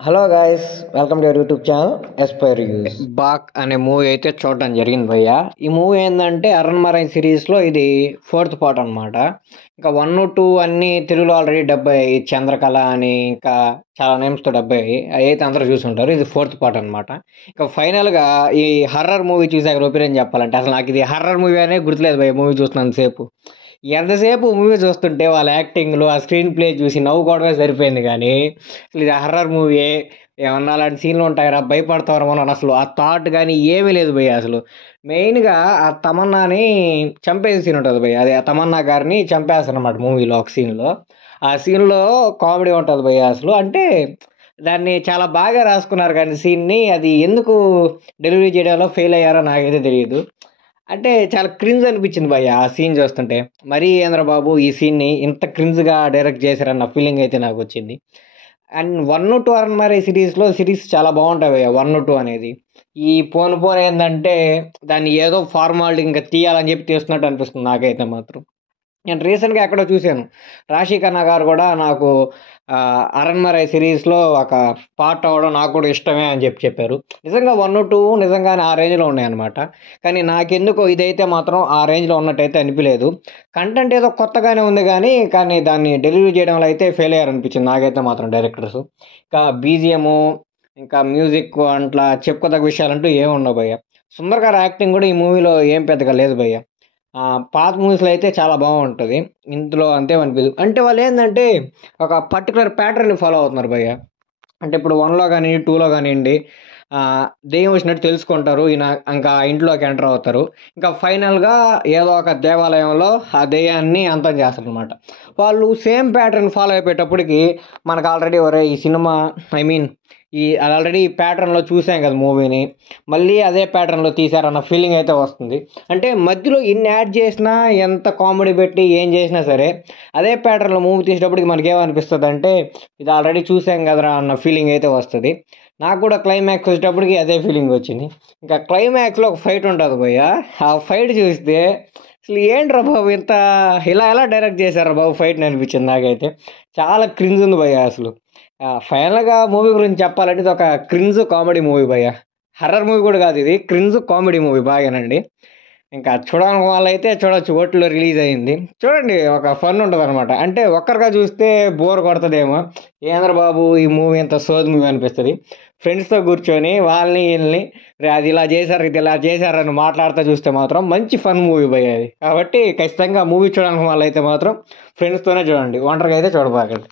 Hello guys, welcome to your YouTube channel Aspire Youth. Baak అనే movie అయితే చూడడం జరిగింది భయ్య. ఈ మూవీ ఏంటంటే అరణ్మరై సిరీస్లో ఇది ఫోర్త్ పార్ట్ అనమాట. ఇంకా 1, 2 అన్నీ తెలుగులో ఆల్రెడీ డబ్ అయ్యాయి. చంద్రకళ అని ఇంకా చాలా నేమ్స్తో డబ్ అయ్యాయి. అవి అయితే అందరూ చూసుంటారు. ఇది ఫోర్త్ పార్ట్ అనమాట. ఇంకా ఫైనల్గా ఈ హర్రర్ మూవీ చూసాక ఒపీనియన్ చెప్పాలంటే అసలు నాకు ఇది హర్రర్ మూవీ అనే గుర్తులేదు భయ్య. మూవీ చూస్తున్నంతసేపు ఎంతసేపు మూవీ చూస్తుంటే వాళ్ళ యాక్టింగ్లు ఆ స్క్రీన్ ప్లే చూసి నవ్వుకోవడమే సరిపోయింది. కానీ అసలు ఇది హర్రర్ మూవీ ఏమన్నా అలాంటి సీన్లు ఉంటాయరా భయపడతారు మనం, అసలు ఆ థాట్ కానీ ఏమీ లేదు భయ్య. అసలు మెయిన్గా ఆ తమన్నాని చంపేసే సీన్ ఉంటుంది భయ్య. అదే ఆ తమన్నా గారిని చంపేస్తారు అనమాట మూవీలో ఒక సీన్లో. ఆ సీన్లో కామెడీ ఉంటుంది భయ్య. అసలు అంటే దాన్ని చాలా బాగా రాసుకున్నారు కానీ సీన్ని అది ఎందుకు డెలివరీ చేయడంలో ఫెయిల్ అయ్యారో నాకైతే తెలియదు. అంటే చాలా క్రింజ్ అనిపించింది భయ్య ఆ సీన్ చూస్తుంటే. మరీ బాబు ఈ సీన్ని ఇంత క్రింజ్గా డైరెక్ట్ చేశారన్న ఫీలింగ్ అయితే నాకు వచ్చింది. అండ్ 1, 2 అరణ్మరై సిరీస్ చాలా బాగుంటాయి భయ్య. 1, 2 అనేది ఈ పోను ఏంటంటే దాన్ని ఏదో ఫార్మాలిటీ ఇంకా తీయాలని చెప్పి తీస్తున్నట్టు అనిపిస్తుంది నాకైతే మాత్రం. నేను రీసెంట్గా ఎక్కడో చూశాను, రాశీ ఖన్నా గారు కూడా నాకు అరణ్మరై సిరీస్లో ఒక పార్ట్ అవ్వడం నాకు కూడా ఇష్టమే అని చెప్పారు. నిజంగా 1, 2 నిజంగానే ఆ రేంజ్లో ఉన్నాయన్నమాట. కానీ నాకెందుకో ఇదైతే మాత్రం ఆ రేంజ్లో ఉన్నట్టయితే అనిపించలేదు. కంటెంట్ ఏదో కొత్తగానే ఉంది కానీ దాన్ని డెలివరీ చేయడంలో అయితే ఫెయిల్ అయ్యారనిపించింది నాకైతే మాత్రం డైరెక్టర్స్. ఇంకా బీజిఎము ఇంకా మ్యూజిక్ అట్లా చెప్పుకోదగ్గ విషయాలంటూ ఏమి ఉండవు భయ్య. సుందర్ గారి యాక్టింగ్ కూడా ఈ మూవీలో ఏం పెద్దగా లేదు భయ్య. పాత మూవీస్లో అయితే చాలా బాగుంటుంది, ఇందులో అంతే అనిపించదు. అంటే వాళ్ళు ఏంటంటే ఒక పర్టికులర్ ప్యాటర్న్ని ఫాలో అవుతున్నారు భయ్య. అంటే ఇప్పుడు 1లో కానీ 2లో కానివ్వండి, దెయ్యం వచ్చినట్టు తెలుసుకుంటారు, ఈయన ఇంకా ఇంట్లోకి ఎంటర్ అవుతారు. ఇంకా ఫైనల్గా ఏదో ఒక దేవాలయంలో ఆ దెయ్యాన్ని అంతం చేస్తారు అనమాట. వాళ్ళు సేమ్ ప్యాటర్న్ ఫాలో అయిపోయేటప్పటికి మనకు ఆల్రెడీ ఈ సినిమా అది ఆల్రెడీ ఈ ప్యాటర్న్లో చూసాం కదా మూవీని, మళ్ళీ అదే ప్యాటర్న్లో తీశారన్న ఫీలింగ్ అయితే వస్తుంది. అంటే మధ్యలో ఎన్ని యాడ్ చేసినా ఎంత కామెడీ పెట్టి ఏం చేసినా సరే అదే ప్యాటర్న్లో మూవీ తీసేటప్పటికి మనకేమనిపిస్తుంది అంటే ఇది ఆల్రెడీ చూసాం కదరా అన్న ఫీలింగ్ అయితే వస్తుంది. నాకు కూడా క్లైమాక్స్ వచ్చేటప్పటికి అదే ఫీలింగ్ వచ్చింది. ఇంకా క్లైమాక్స్లో ఒక ఫైట్ ఉంటుంది భయ్య. ఆ ఫైట్ చూస్తే అసలు ఏంట్రా బాబు ఇంత ఎలా డైరెక్ట్ చేశారా బాబు ఫైట్ని అనిపించింది నాకైతే. చాలా క్రింజ్ ఉంది భయ్య అసలు. ఫైనల్గా మూవీ గురించి చెప్పాలంటే ఇది ఒక క్రింజ్ కామెడీ మూవీ భయ్య. హర్రర్ మూవీ కూడా కాదు, ఇది క్రింజ్ కామెడీ మూవీ బాగానండి. ఇంకా చూడాలని వాళ్ళైతే చూడొచ్చు, ఓటీలో రిలీజ్ అయింది. చూడండి, ఒక ఫన్ ఉంటుంది అనమాట. అంటే ఒక్కరిగా చూస్తే బోర్ కొడుతుందేమో, బాబు ఈ మూవీ ఎంత సోది మూవీ అనిపిస్తుంది. ఫ్రెండ్స్తో కూర్చొని వాళ్ళని వీళ్ళని అది ఇలా చేశారు ఇది ఇలా చేశారని మాట్లాడుతూ చూస్తే మాత్రం మంచి ఫన్ మూవీ భయ్య అది. కాబట్టి ఖచ్చితంగా మూవీ చూడాలని వాళ్ళైతే మాత్రం ఫ్రెండ్స్తోనే చూడండి, ఒంటరిగా అయితే చూడబాకండి.